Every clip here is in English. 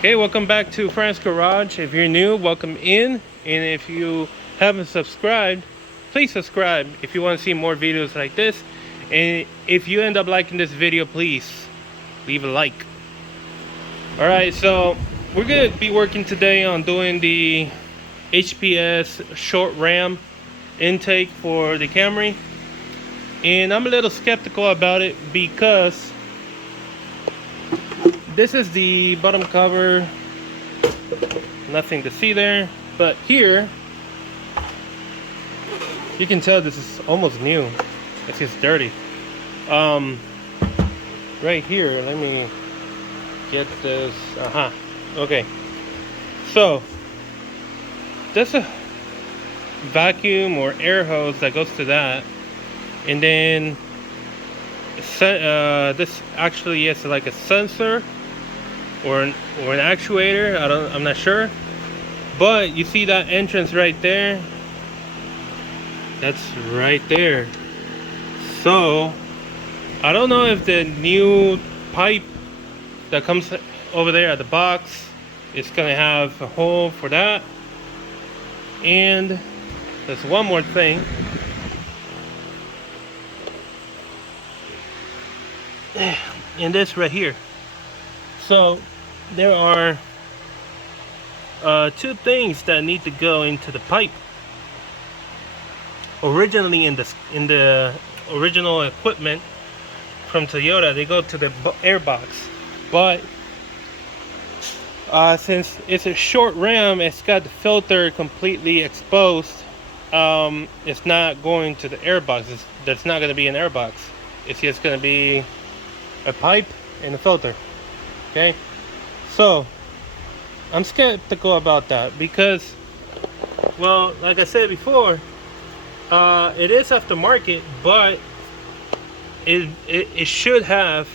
Okay, welcome back to Frank's Garage. If you're new, welcome in. And if you haven't subscribed, please subscribe if you want to see more videos like this. And if you end up liking this video, please leave a like. Alright, so we're going to be working today on doing the HPS short RAM intake for the Camry. And I'm a little skeptical about it because this is the bottom cover, nothing to see there, but here you can tell this is almost new. It's just dirty. Right here, let me get this. Okay, so there's a vacuum or air hose that goes to that, and then this actually is like a sensor or an actuator. I'm not sure, but you see that entrance right there? That's right there. So I don't know if the new pipe that comes over there at the box is gonna have a hole for that. And there's one more thing. And this right here. So there are two things that need to go into the pipe. Originally in the original equipment from Toyota, they go to the air box, but since it's a short RAM, it's got the filter completely exposed. It's not going to the air box. There's not going to be an air box. It's just going to be a pipe and a filter. Okay, so I'm skeptical about that because, well, like I said before, it is aftermarket, but it should have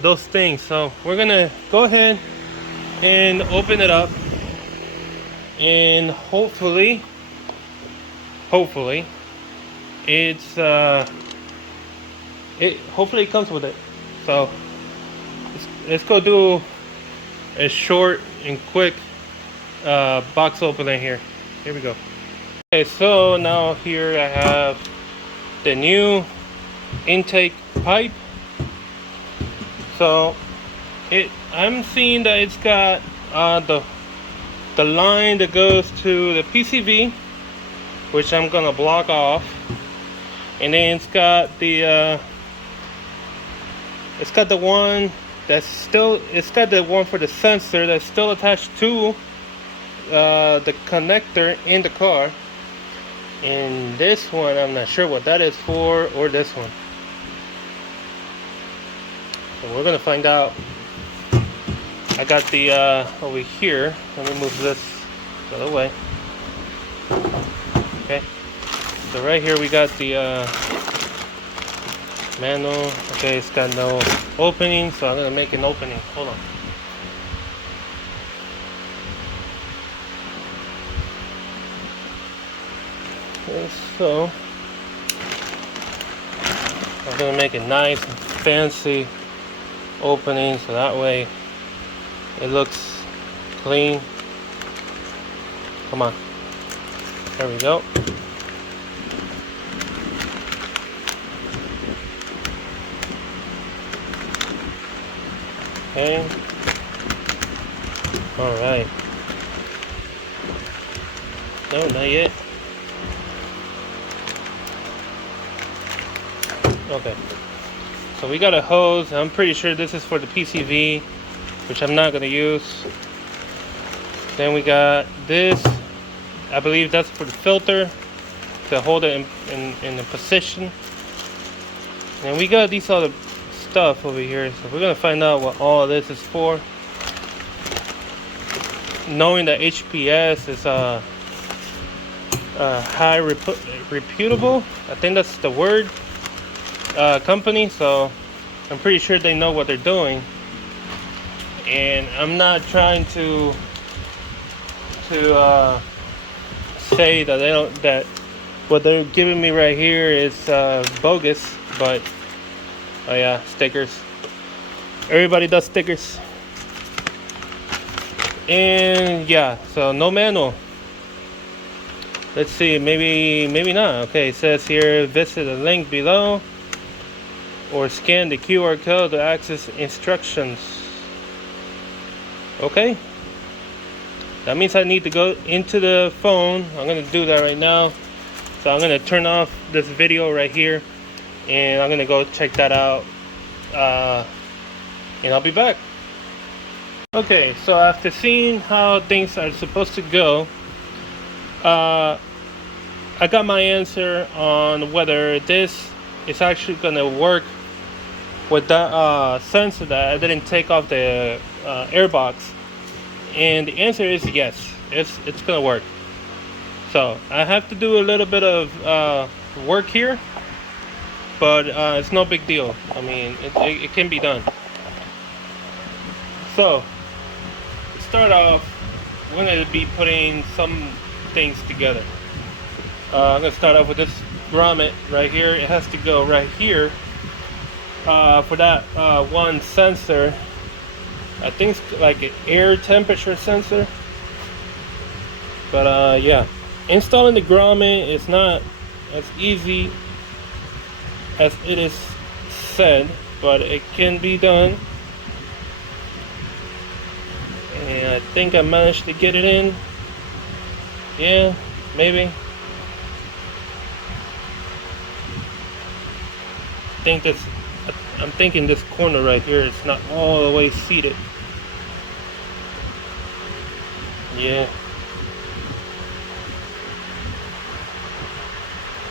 those things. So we're gonna go ahead and open it up, and hopefully it's hopefully it comes with it. So let's go do a short and quick box opening here. Here we go. Okay, so now here I have the new intake pipe. So I'm seeing that it's got the line that goes to the PCV, which I'm gonna block off, and then it's got the one that's still, it's got the one for the sensor that's still attached to the connector in the car. And this one, I'm not sure what that is for, or this one. So we're gonna find out. I got the over here. Let me move this the other way. Okay. So right here we got the manual. Okay, it's got no opening, so I'm gonna make an opening. Hold on. Okay, so I'm gonna make a nice and fancy opening, so that way it looks clean. Come on. There we go. Okay. All right. No, not yet. Okay. So we got a hose. I'm pretty sure this is for the PCV, which I'm not going to use. Then we got this. I believe that's for the filter to hold it in the position. And we got these other stuff over here, so we're gonna find out what all of this is for. Knowing that HPS is a high reputable, I think that's the word, company, so I'm pretty sure they know what they're doing. And I'm not trying to say that they don't, that what they're giving me right here is bogus, but oh yeah, stickers. Everybody does stickers. And yeah, so no manual. Let's see, maybe not. Okay, it says here, visit the link below or scan the QR code to access instructions. Okay, that means I need to go into the phone. I'm gonna do that right now. So I'm gonna turn off this video right here, and I'm gonna go check that out, and I'll be back. Okay, so after seeing how things are supposed to go, I got my answer on whether this is actually gonna work with that sensor that I didn't take off the airbox, and the answer is yes. It's gonna work. So I have to do a little bit of work here, but it's no big deal. I mean, it can be done. So to start off, we're going to be putting some things together. I'm going to start off with this grommet right here. It has to go right here for that one sensor. I think it's like an air temperature sensor. But yeah, installing the grommet is not as easy as it is said, but it can be done. And I think I managed to get it in. Yeah, maybe. I'm thinking this corner right here is not all the way seated. Yeah.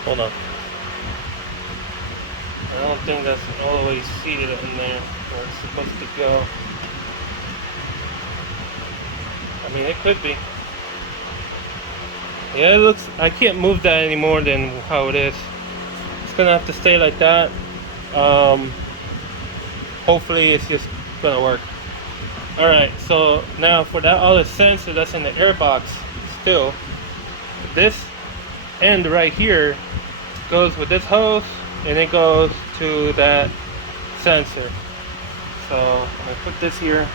Hold on. I don't think that's all the way seated in there where it's supposed to go. I mean, it could be. Yeah, it looks, I can't move that any more than how it is. It's gonna have to stay like that. Hopefully it's just gonna work. Alright, so now for that other sensor that's in the airbox still, this end right here goes with this hose, and it goes to that sensor. So I'm gonna put this here.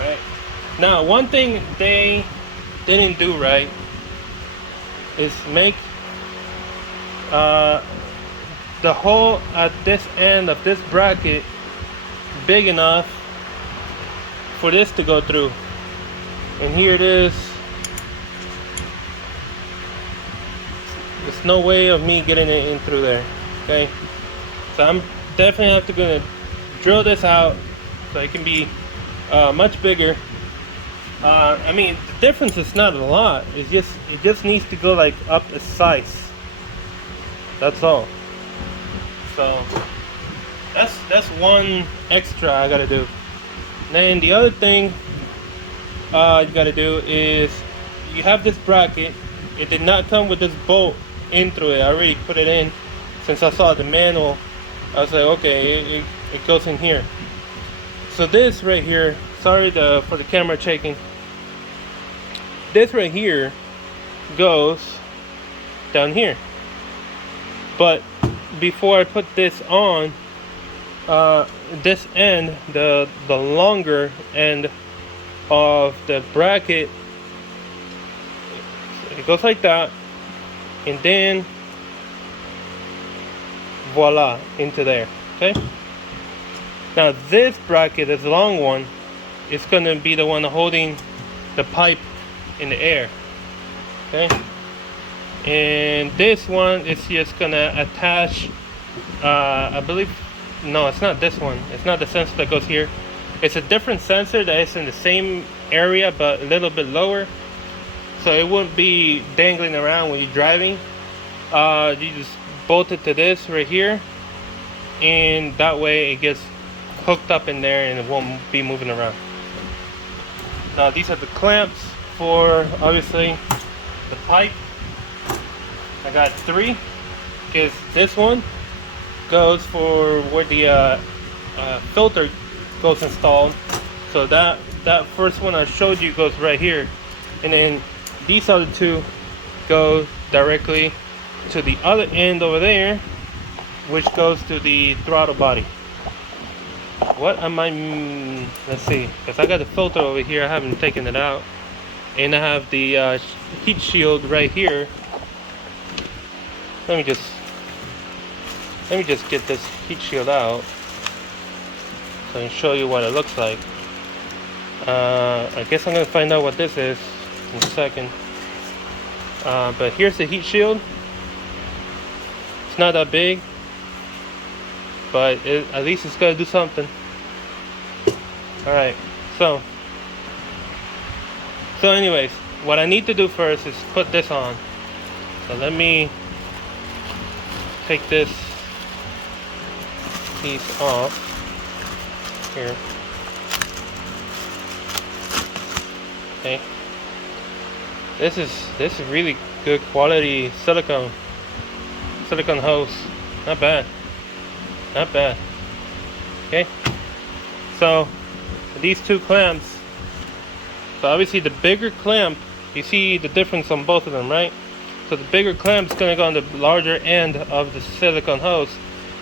Alright. Now, one thing they didn't do right is make the hole at this end of this bracket big enough for this to go through. And here it is. There's no way of me getting it in through there. Okay, so I'm definitely have to gonna drill this out so it can be much bigger. I mean, the difference is not a lot. It just needs to go like up a size. That's all. So that's one extra I gotta do. Then the other thing you gotta do is, you have this bracket. It did not come with this bolt in through it. I already put it in since I saw the manual. I was like, okay, it goes in here. So this right here, sorry for the camera shaking. This right here goes down here. But before I put this on, this end, the longer end of the bracket, it goes like that, and then voila, into there. Okay, now this bracket, this long one, is going to be the one holding the pipe in the air. Okay, and this one is just gonna attach, I believe, no, it's not this one. It's not the sensor that goes here. It's a different sensor that is in the same area but a little bit lower, so it wouldn't be dangling around when you're driving. You just bolt it to this right here, and that way it gets hooked up in there and it won't be moving around. Now these are the clamps for, obviously, the pipe. I got 3, because this one goes for where the filter goes installed. So that first one I showed you goes right here, and then these other 2 go directly to the other end over there, which goes to the throttle body. what am I, let's see, because I got the filter over here, I haven't taken it out, and I have the heat shield right here. Let me just get this heat shield out so I can show you what it looks like. I guess I'm gonna find out what this is in a second. But here's the heat shield. It's not that big, but at least it's gonna do something. Alright, so anyways, what I need to do first is put this on. So let me take this piece off here. Okay. This is really good quality silicone hose. Not bad. Not bad. Okay. So these two clamps. So obviously the bigger clamp, you see the difference on both of them, right? So the bigger clamp is going to go on the larger end of the silicone hose,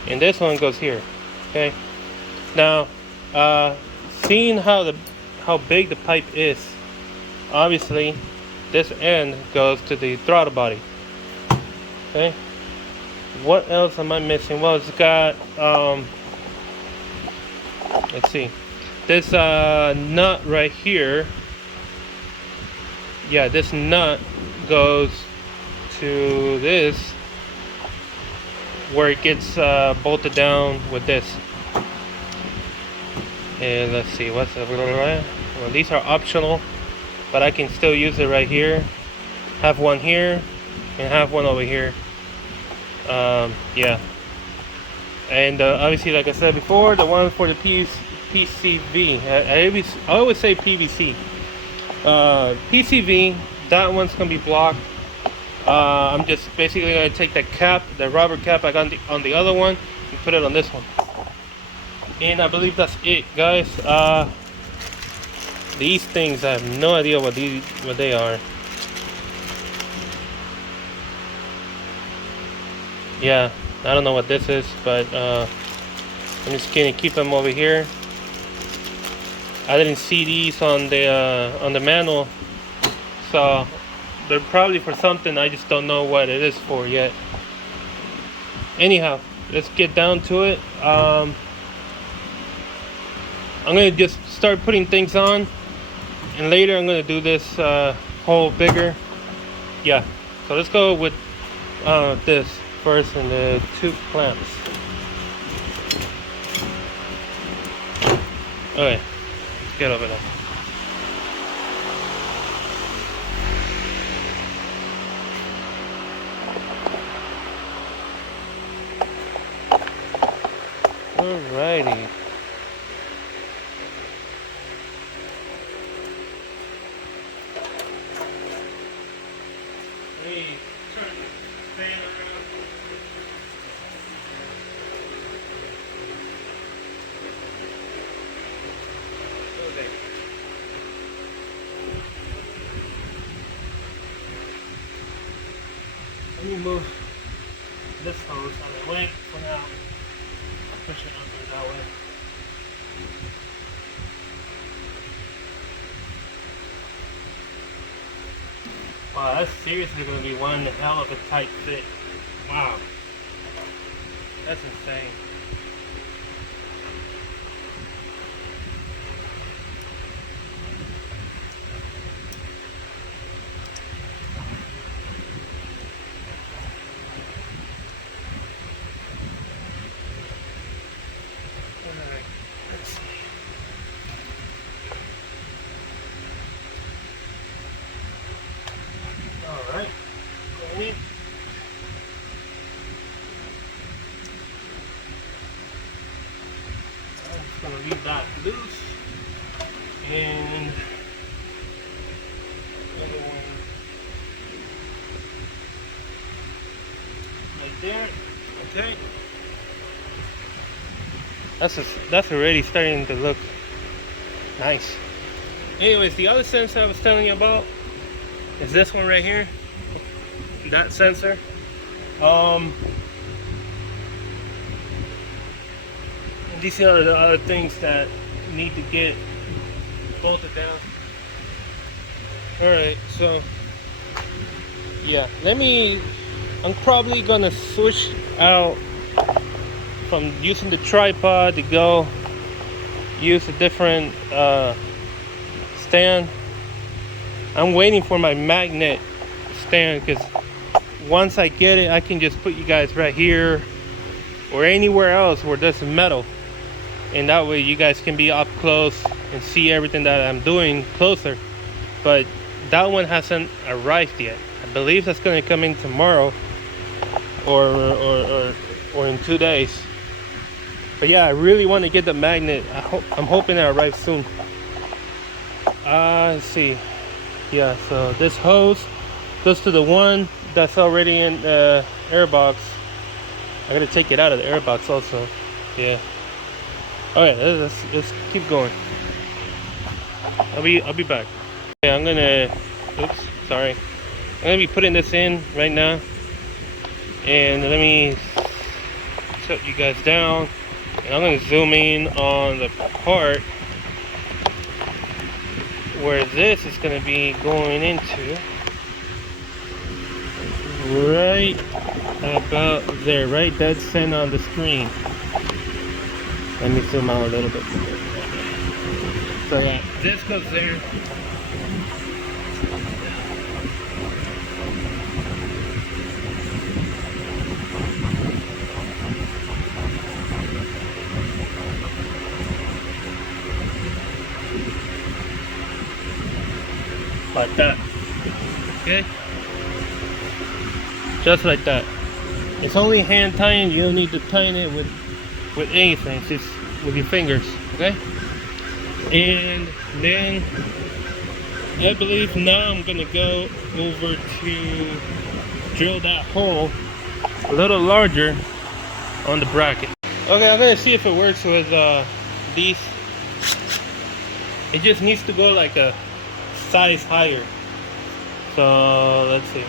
and this one goes here. Okay. Now, seeing how big the pipe is, obviously this end goes to the throttle body. Okay. What else am I missing? Well, it's got let's see, this nut right here. Yeah, this nut goes to this, where it gets bolted down with this. And let's see, what's the, well, these are optional, but I can still use it right here. Have one here and have one over here. Yeah. And obviously, like I said before, the one for the PCV. I always say PVC. PCV, that one's gonna be blocked. I'm just basically gonna take the cap, the rubber cap I got on the other one, and put it on this one. And I believe that's it, guys. These things, I have no idea what they are. Yeah, I don't know what this is, but I'm just gonna keep them over here. I didn't see these on the manual, so they're probably for something. I just don't know what it is for yet. Anyhow, let's get down to it. I'm gonna just start putting things on, and later I'm gonna do this hole bigger. Yeah, so let's go with this first, and the two clamps. Okay, let's get over there. Alrighty. Hey, turn the fan around. Okay. Let me move this hose out of the way for now. Push it under that way. Wow, that's seriously going to be one hell of a tight fit. Wow. That's insane. Alright, let's see. Alright, going in. I'm just going to leave that loose. And the other one right there. Okay. That's already starting to look nice. Anyways, the other sensor I was telling you about is this one right here. That sensor. these are the other things that need to get bolted down. Alright, so yeah, I'm probably gonna switch out from using the tripod to go use a different stand. I'm waiting for my magnet stand, because once I get it, I can just put you guys right here or anywhere else where there's metal, and that way you guys can be up close and see everything that I'm doing closer. But that one hasn't arrived yet. I believe that's going to come in tomorrow or in 2 days. But yeah, I really want to get the magnet. I'm hoping it arrives soon. Let's see. Yeah, so this hose goes to the one that's already in the airbox. I gotta take it out of the airbox also. Yeah. Alright, let's keep going. I'll be back. Okay, I'm gonna be putting this in right now. And let me set you guys down. And I'm gonna zoom in on the part where this is gonna be going into. Right about there, right dead center on the screen. Let me zoom out a little bit. So yeah, this goes there. Like that. Okay? Just like that. It's only hand tying. You don't need to tighten it with anything. It's just with your fingers. Okay? And then I believe now I'm gonna go over to drill that hole a little larger on the bracket. Okay, I'm gonna see if it works with these. It just needs to go like a size higher. So let's see.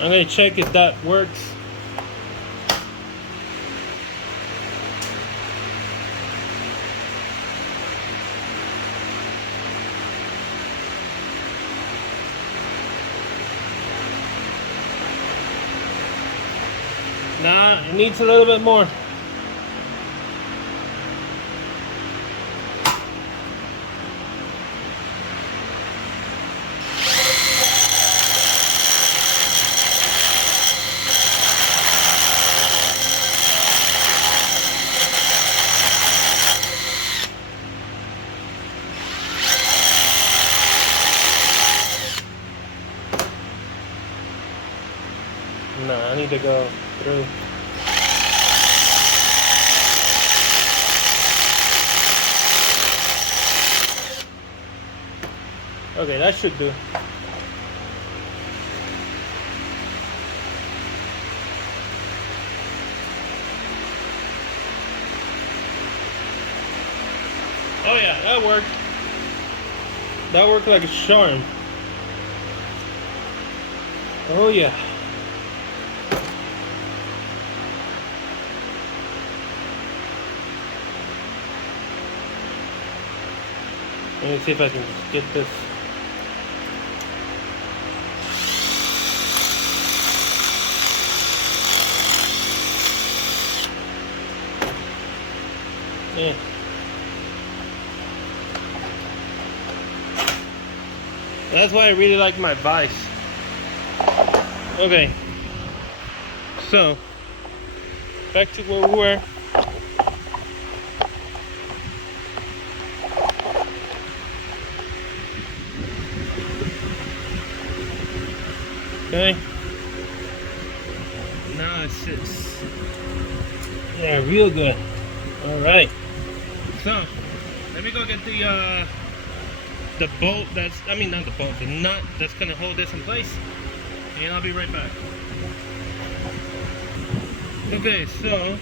I'm going to check if that works. Nah, it needs a little bit more. No, I need to go through. Okay, that should do. Oh yeah, that worked. That worked like a charm. Oh yeah. Let me see if I can get this. Yeah. That's why I really like my vise. Okay. So, back to where we were. Okay. Now it sits there real good. All right. So let me go get the bolt that's, I mean not the bolt, the nut that's gonna hold this in place, and I'll be right back. Okay, so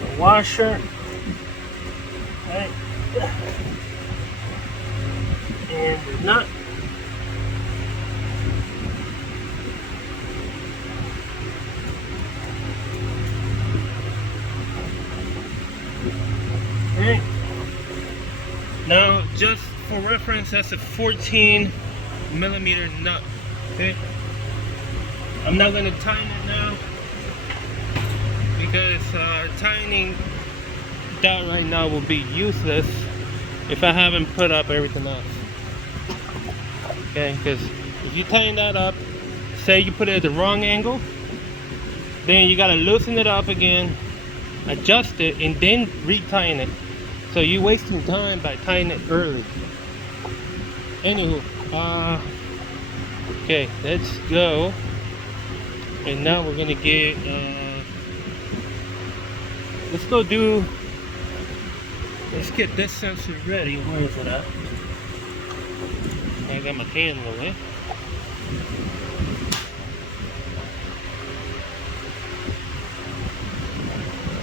the washer, right, and the nut. Okay. Now, just for reference, that's a 14mm nut. Okay. I'm not going to tighten it now because tightening that right now will be useless if I haven't put up everything else. Okay, because if you tighten that up, say you put it at the wrong angle, then you got to loosen it up again, adjust it, and then re-tighten it. So you're wasting time by tying it early. Anywho, okay, let's go. And now we're gonna get let's get this sensor ready. Where is it at? I got my hand in the way.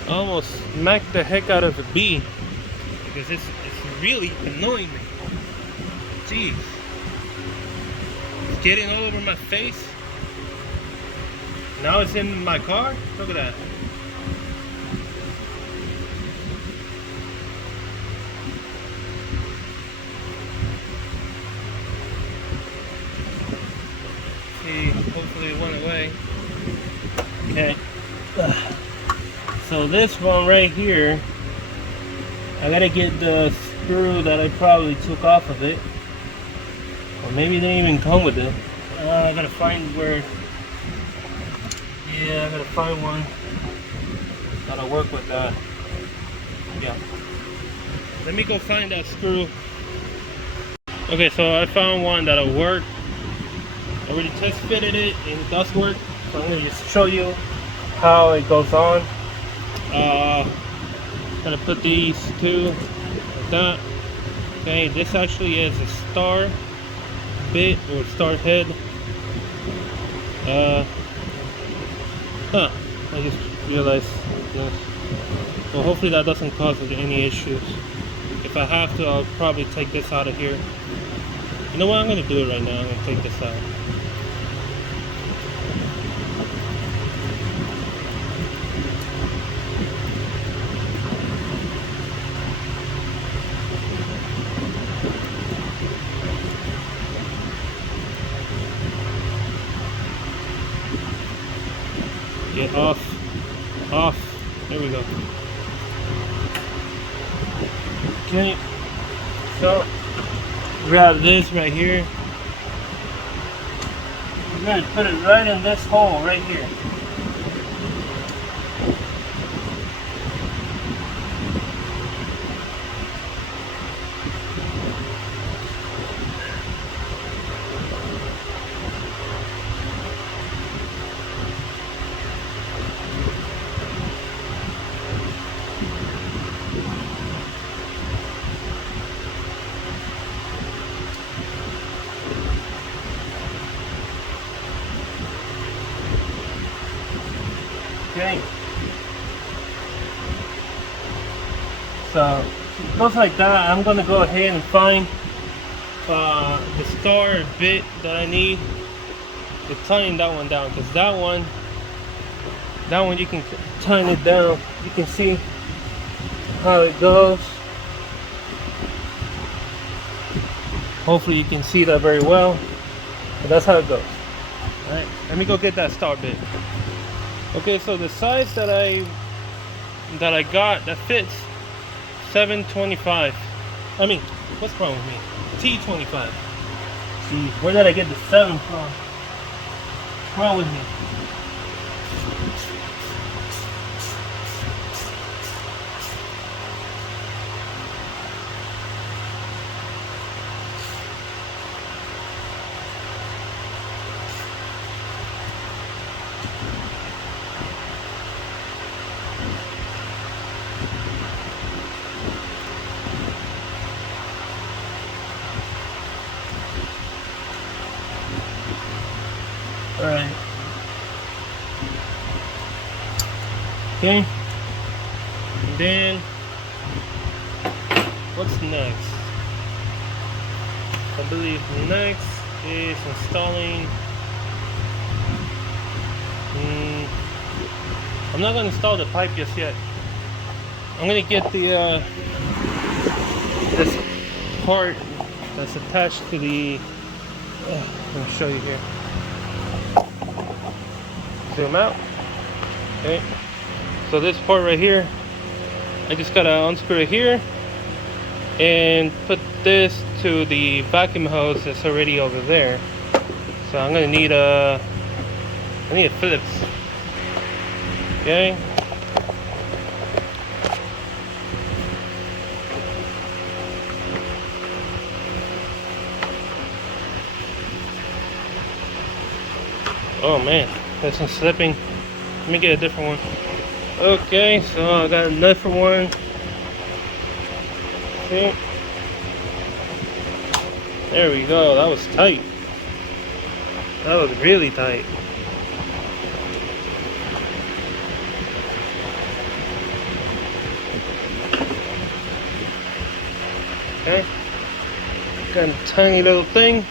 I almost smacked the heck out of the bee because it's really annoying me. Jeez. It's getting all over my face. Now it's in my car. Look at that. See, hopefully it went away. Okay. So this one right here, I gotta get the screw that I probably took off of it. Or maybe they didn't even come with it. I gotta find where. Yeah, I gotta find one that'll work with that. Yeah. Let me go find that screw. Okay, so I found one that'll work. I already test fitted it and it does work. So I'm gonna just show you how it goes on. Gotta put these two like that. Okay, this actually is a star bit or star head. I just realized this. So hopefully that doesn't cause any issues. If I have to, I'll probably take this out of here. You know what? I'm gonna do it right now. I'm gonna take this out. Get off. There we go. Okay. So grab this right here. We're going to put it right in this hole right here. Okay. So it goes like that. I'm gonna go ahead and find the star bit that I need to tighten that one down, because that one you can tighten it down. You can see how it goes. Hopefully you can see that very well, but that's how it goes. All right, let me go get that star bit. Okay, so the size that I got that fits 725. I mean, what's wrong with me? T25. See, where did I get the 7 from? What's wrong with me? Okay. And then what's next? I believe next is installing. I'm not going to install the pipe just yet. I'm going to get the this part that's attached to the. Let me show you here. Zoom out. Okay. So this part right here, I just gotta unscrew it here and put this to the vacuum hose that's already over there. So I'm gonna need a Phillips. Okay. Oh man, this one's slipping. Let me get a different one. Okay, so I got a different one. Okay. There we go. That was tight. That was really tight. Okay. Got a tiny little thing.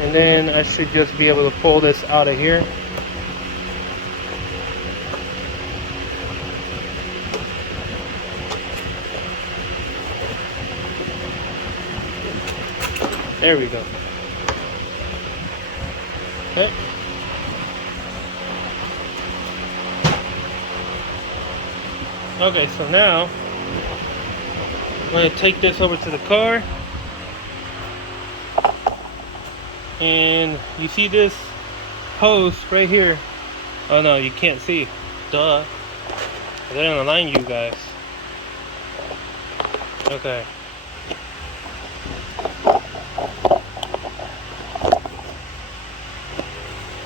And then I should just be able to pull this out of here. There we go. Okay. Okay, so now I'm going to take this over to the car. And you see this hose right here. Oh no, you can't see. Duh. I didn't align you guys. Okay.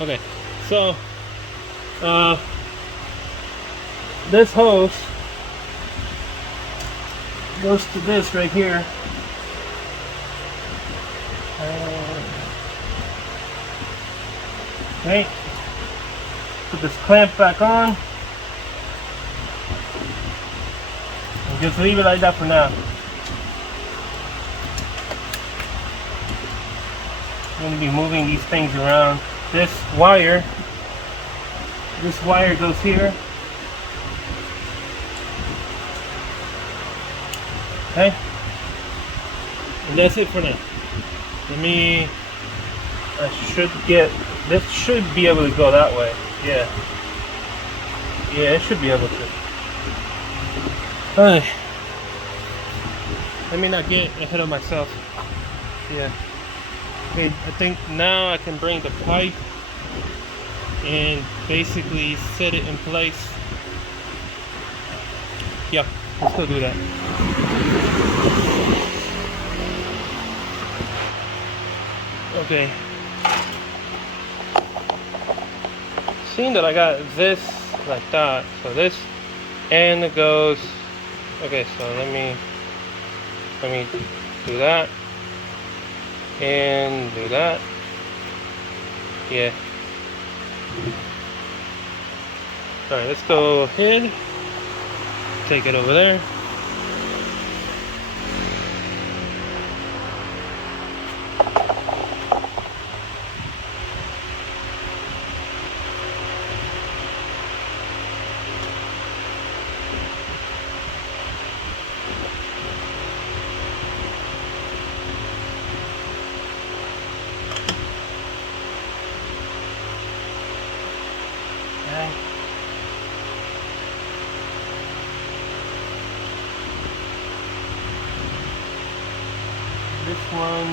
Okay, so this hose goes to this right here. Okay, put this clamp back on and just leave it like that for now. I'm going to be moving these things around. This wire goes here. Okay, and that's it for now. I should get, this should be able to go that way. Yeah, it should be able to. Alright, let me not get ahead of myself. Yeah. Okay, I think now I can bring the pipe and basically set it in place. Yeah, let's go do that. Okay. Seeing that I got this like that, so this end goes. Okay, so let me do that and do that. Yeah. Alright, let's go ahead, take it over there. This one,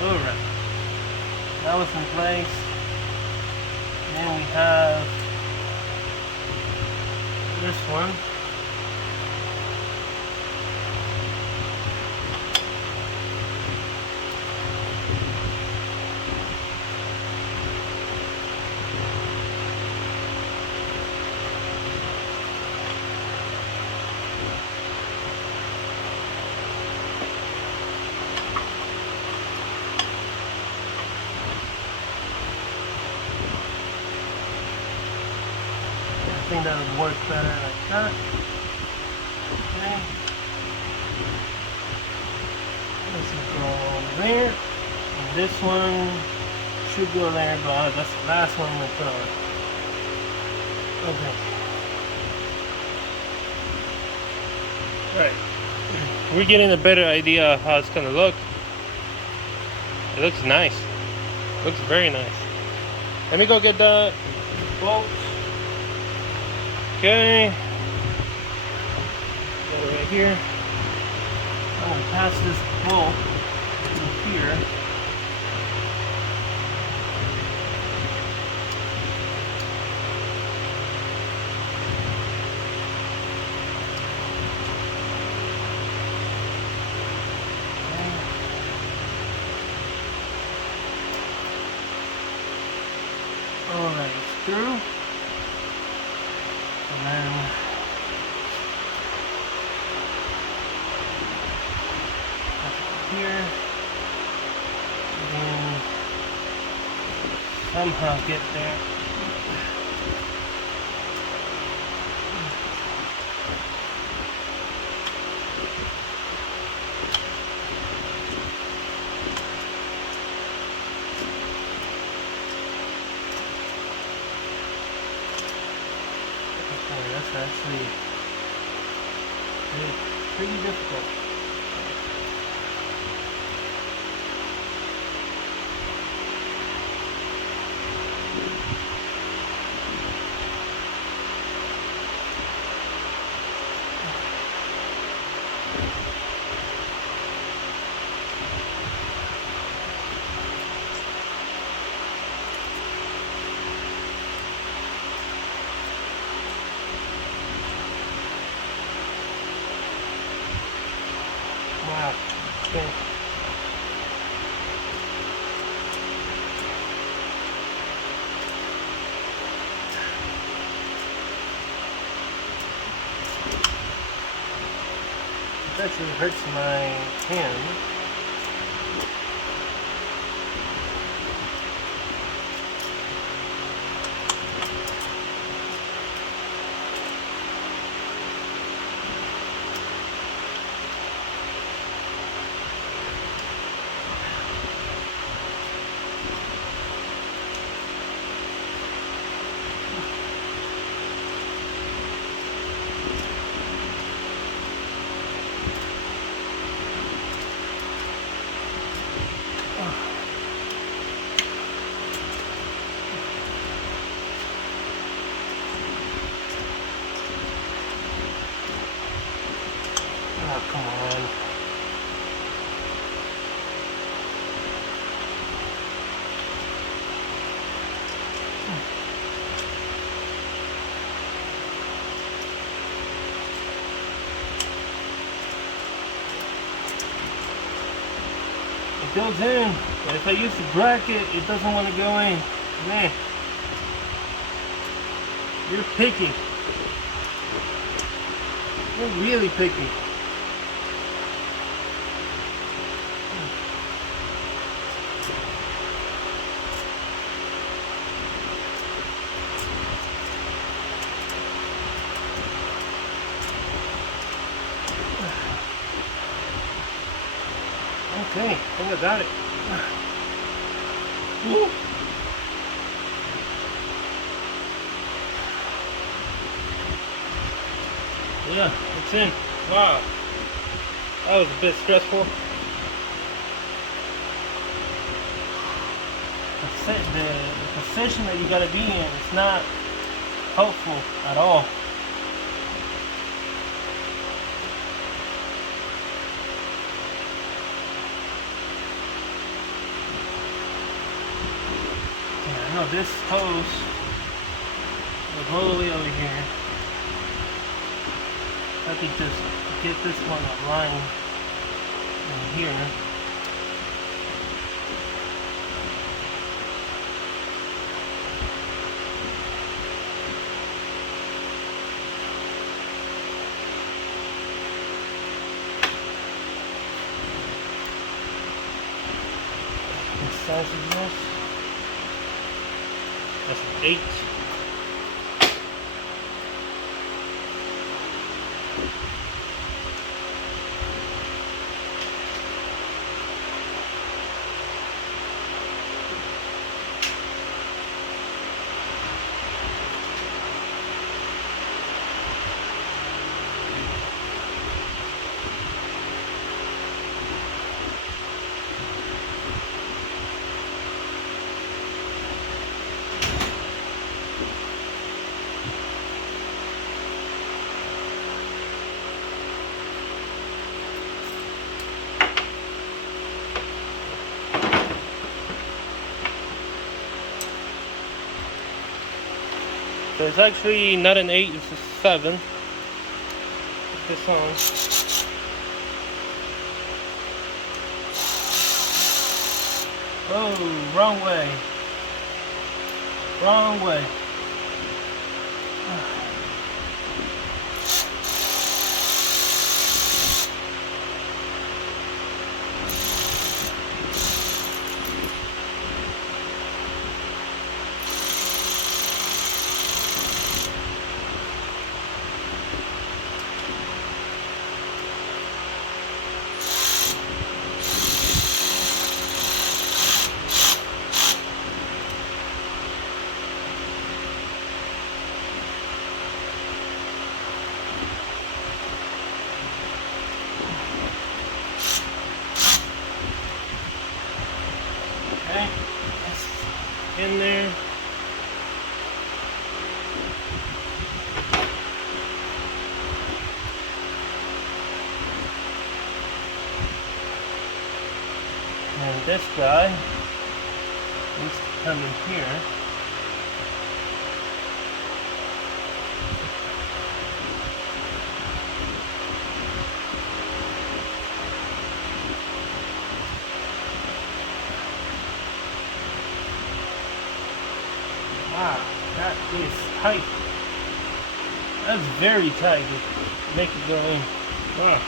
alright, that was in place. Then we have this one. I think that would work better like that. Okay. This will go over there. And this one should go there, but that's the last one we're throwing. Okay. Alright. We're getting a better idea of how it's gonna look. It looks nice. Looks very nice. Let me go get the bolts. Okay. Got it right here. I'm gonna pass this bolt through here. Alright, it's through. And then that's here. And then somehow get there. That's actually pretty difficult. Wow. Okay. It actually hurts my hand. Oh, come on. It goes in, but if I use the bracket, it doesn't want to go in. Man, you're picky. You're really picky. Okay, I think I got it. Woo. Yeah, it's in. Wow. That was a bit stressful. The position that you gotta be in is not helpful at all. Yeah, I know this hose goes all the way over here. I could just get this one aligned in here. What size is this? That's an 8. So it's actually not an 8, it's a 7. Put this on. Oh, wrong way. Wrong way. Okay, in there. And this guy needs to come in here. Wow, that is tight. That's very tight to make it go in. Wow.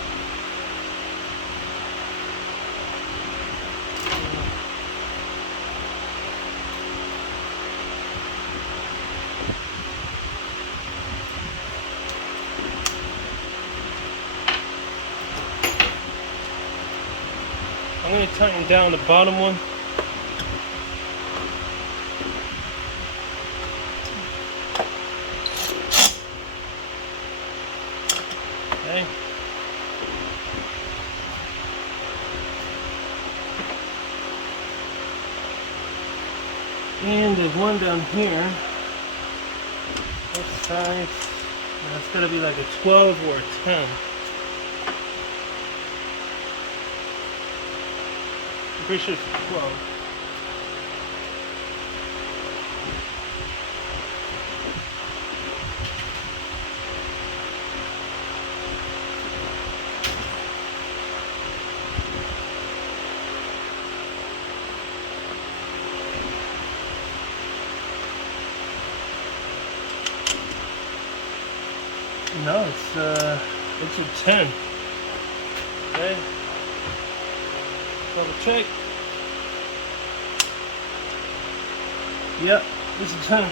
I'm going to tighten down the bottom one. Okay. And there's one down here. What size? That's got to be like a 12 or a 10. I'm pretty sure it's 12. No, it's a 10. Okay. Double check. Yep, it's a 10.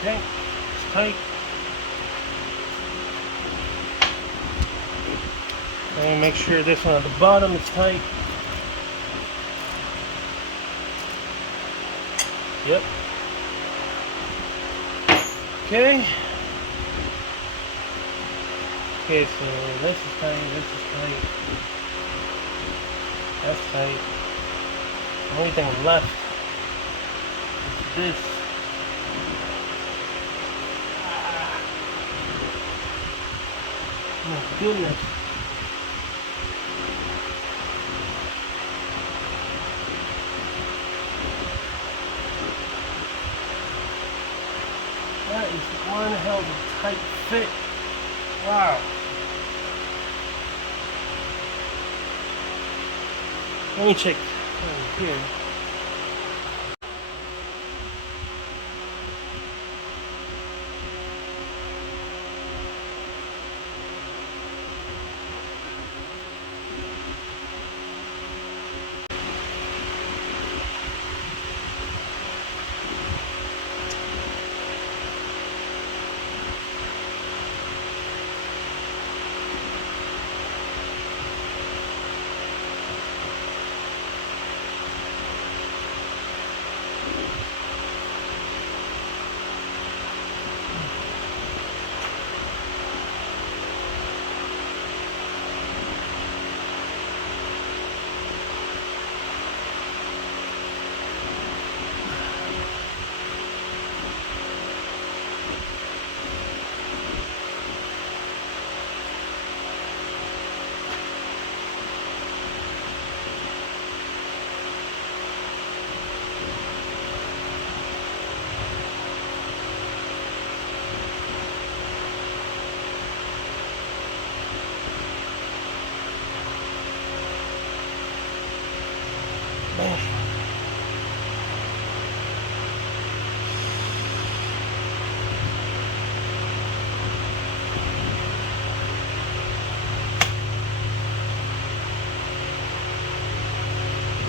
Okay, it's tight. And make sure this one at the bottom is tight. Yep. Okay, so this is tight, this is tight, that's tight. The only thing left is this. Oh my goodness. That is one hell of a tight fit. Wow. Let me check over here.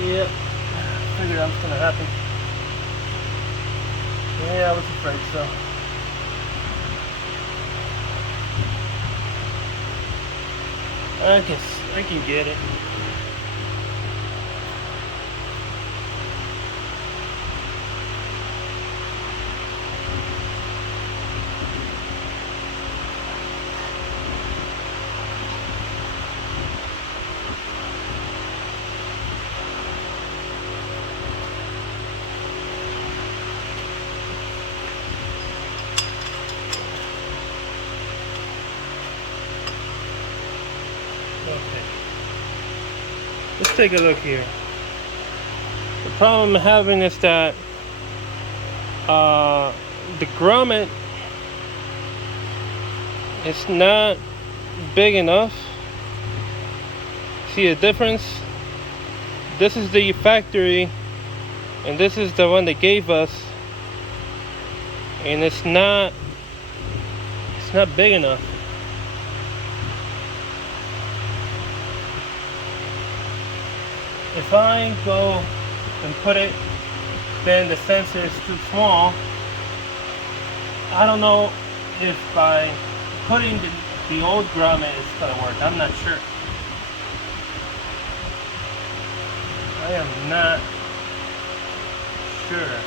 Yep, figured that was gonna happen. Yeah, I was afraid so. I can get it. Okay. Let's take a look here. The problem I'm having is that the grommet is not big enough. See the difference? This is the factory and this is the one they gave us, and it's not big enough. If I go and put it, then the sensor is too small. I don't know if by putting the old grommet is gonna work. I'm not sure. I am not sure.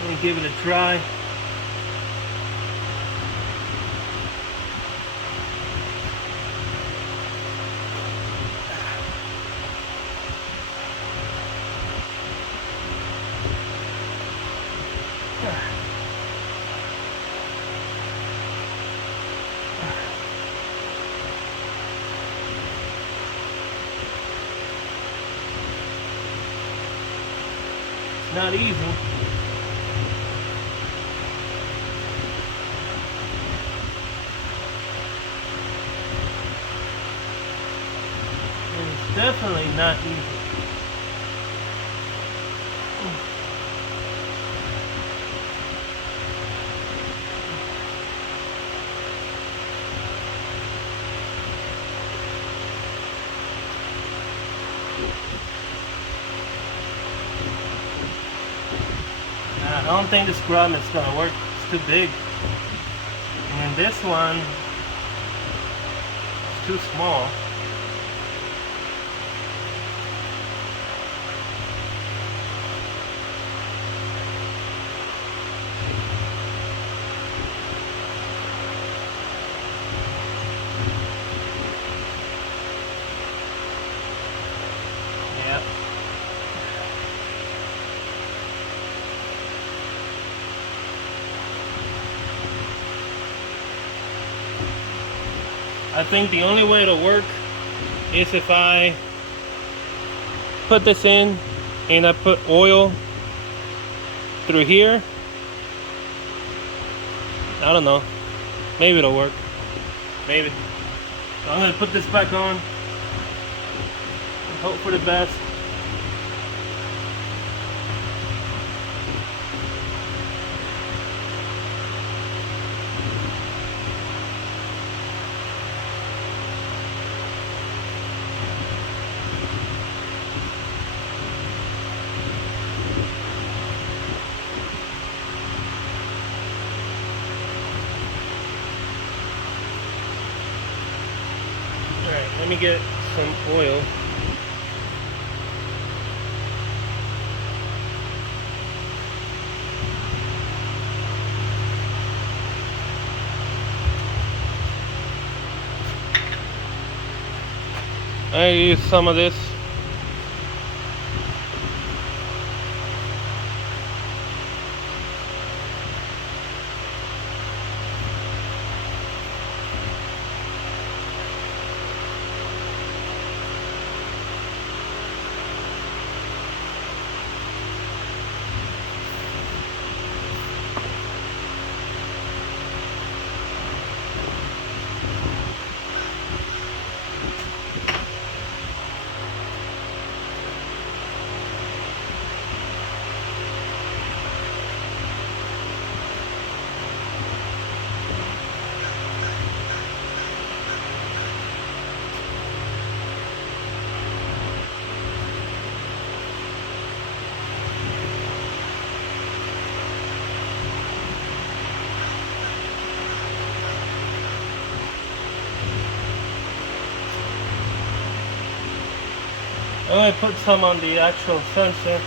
Let me give it a try. It's not easy. It's definitely not easy. I don't think this grommet is gonna work. It's too big. And this one is too small. I think the only way it'll work is if I put this in and I put oil through here. I don't know. Maybe it'll work. Maybe. So I'm gonna put this back on and hope for the best. Let me get some oil. I use some of this. I'm going to put some on the actual sensor.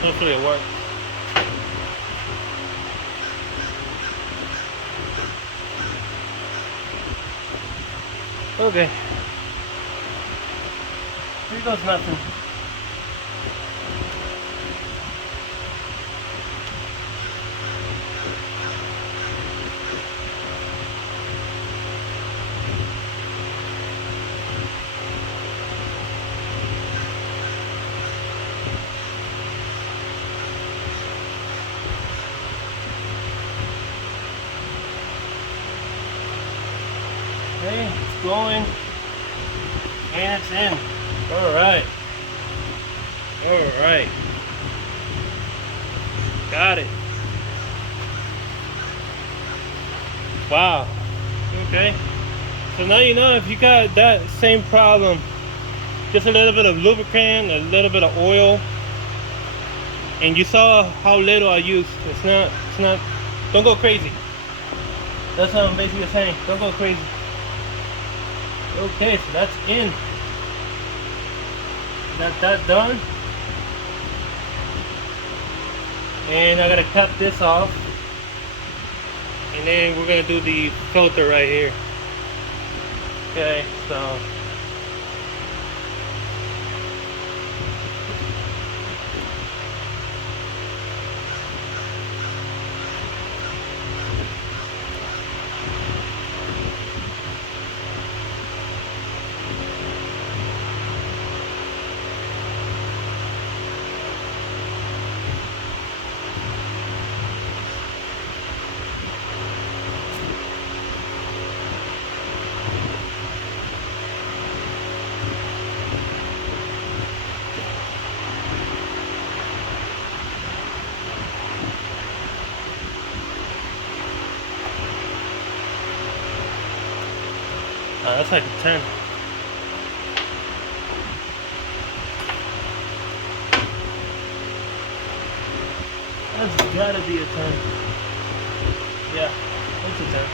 Hopefully it works. Okay. Here goes nothing. Okay, it's going and it's in. Alright. Alright. Got it. Wow. Okay. So now you know if you got that same problem, just a little bit of lubricant, a little bit of oil, and you saw how little I used. It's not, don't go crazy. That's what I'm basically saying. Don't go crazy. Okay, so that's in. Got that done. And I gotta cap this off. And then we're gonna do the filter right here. Okay, so that's like a 10. That's gotta be a 10. Yeah, that's a 10.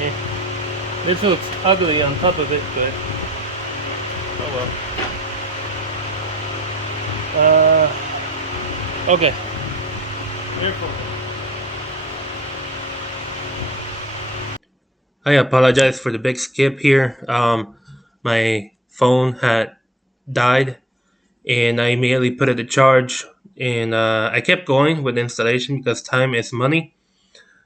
Eh, this looks ugly on top of it, but oh well. Okay. I apologize for the big skip here. My phone had died, and I immediately put it to charge. And I kept going with the installation because time is money.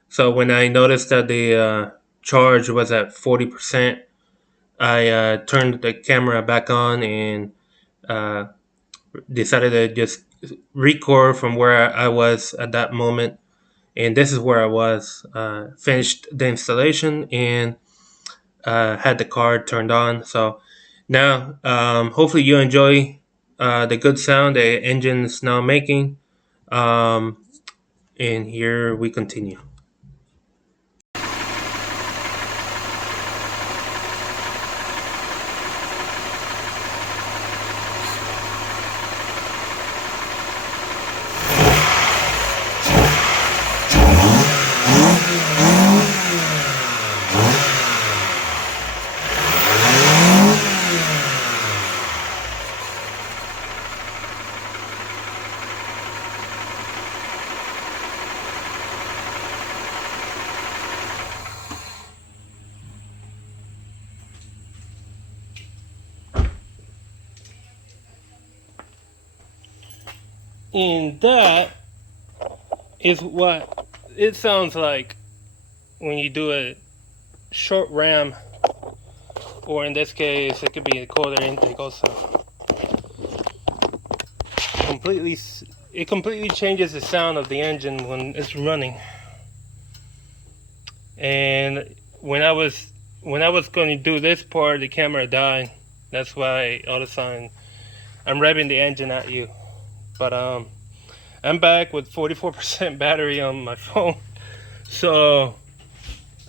So when I noticed that the charge was at 40%, I turned the camera back on and uh, decided to just record from where I was at that moment. And this is where I was. Finished the installation and had the card turned on. So now, hopefully, you enjoy the good sound the engine is now making. Um, and here we continue. And that is what it sounds like when you do a short RAM, or in this case, it could be a quarter intake also. Completely, it completely changes the sound of the engine when it's running. And when I was going to do this part, the camera died. That's why all of a sudden I'm revving the engine at you. But I'm back with 44% battery on my phone. So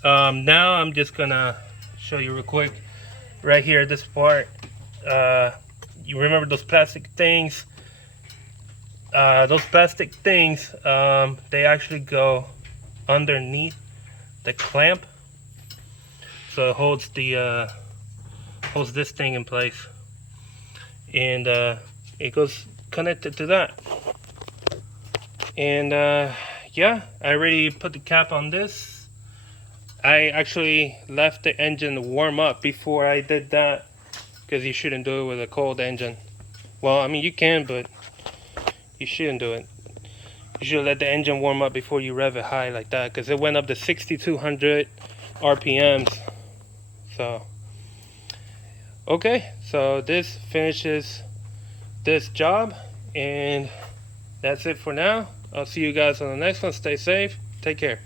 now I'm just gonna show you real quick right here this part. You remember those plastic things? They actually go underneath the clamp, so it holds the holds this thing in place, and it goes connected to that. And yeah, I already put the cap on this. I actually left the engine warm up before I did that, because you shouldn't do it with a cold engine. Well, I mean, you can, but you shouldn't do it. You should let the engine warm up before you rev it high like that, because it went up to 6,200 RPMs. So okay, so this finishes this job, and that's it for now. I'll see you guys on the next one. Stay safe. Take care.